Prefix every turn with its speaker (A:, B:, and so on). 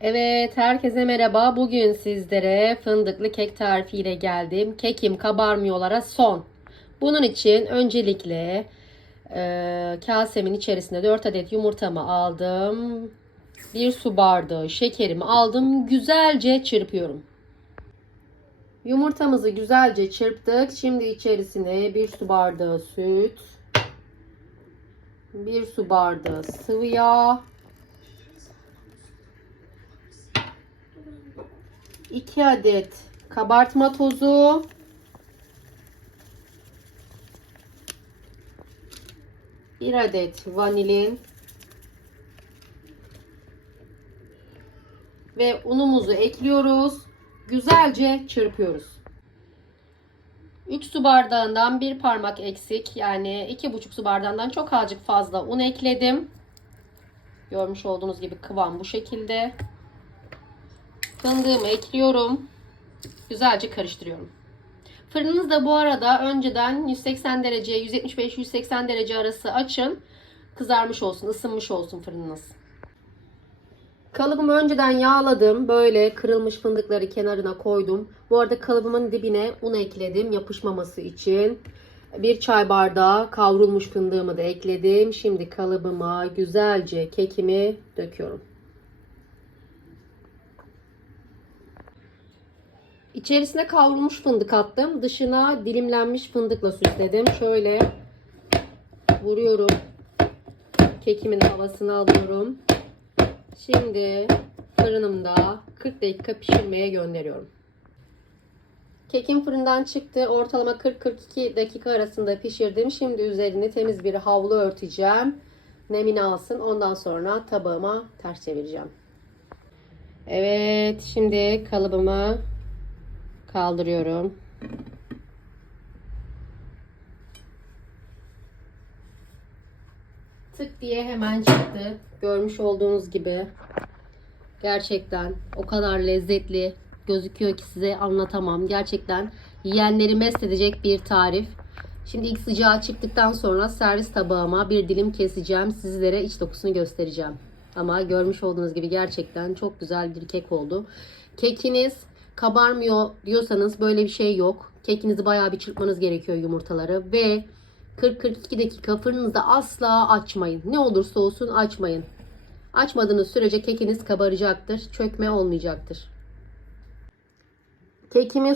A: Evet, herkese merhaba. Bugün sizlere fındıklı kek tarifiyle geldim. Kekim kabarmıyorlara son. Bunun için öncelikle e, kasemin içerisine 4 adet yumurtamı aldım. 1 su bardağı şekerimi aldım. Güzelce çırpıyorum. Yumurtamızı güzelce çırptık. Şimdi içerisine 1 su bardağı süt, 1 su bardağı sıvı yağ, 2 adet kabartma tozu, bir adet vanilin ve unumuzu ekliyoruz. Güzelce çırpıyoruz. 3 su bardağından bir parmak eksik yani 2,5 su bardağından çok azıcık fazla un ekledim. Görmüş olduğunuz gibi kıvam bu şekilde. Fındığımı ekliyorum. Güzelce karıştırıyorum. Fırınınız da bu arada önceden 180 derece 175-180 derece arası açın. Kızarmış olsun, ısınmış olsun fırınınız. Kalıbımı önceden yağladım. Böyle kırılmış fındıkları kenarına koydum. Bu arada kalıbımın dibine un ekledim yapışmaması için. Bir çay bardağı kavrulmuş fındığımı da ekledim. Şimdi kalıbıma güzelce kekimi döküyorum. İçerisine kavrulmuş fındık attım. Dışına dilimlenmiş fındıkla süsledim. Şöyle vuruyorum. Kekimin havasını alıyorum. Şimdi fırınımda 40 dakika pişirmeye gönderiyorum. Kekim fırından çıktı. Ortalama 40-42 dakika arasında pişirdim. Şimdi üzerini temiz bir havlu örteceğim. Nemini alsın. Ondan sonra tabağıma ters çevireceğim. Evet, şimdi kalıbımı kaldırıyorum. Tık diye hemen çıktı. Görmüş olduğunuz gibi. Gerçekten o kadar lezzetli gözüküyor ki size anlatamam. Gerçekten yiyenleri mest edecek bir tarif. Şimdi ilk sıcağı çıktıktan sonra servis tabağıma bir dilim keseceğim. Sizlere iç dokusunu göstereceğim. Ama görmüş olduğunuz gibi gerçekten çok güzel bir kek oldu. Kekiniz kabarmıyor diyorsanız böyle bir şey yok. Kekinizi bayağı bir çırpmanız gerekiyor yumurtaları ve 40-42 dakika fırınınızda asla açmayın. Ne olursa olsun açmayın. Açmadığınız sürece kekiniz kabaracaktır. Çökme olmayacaktır. Kekimi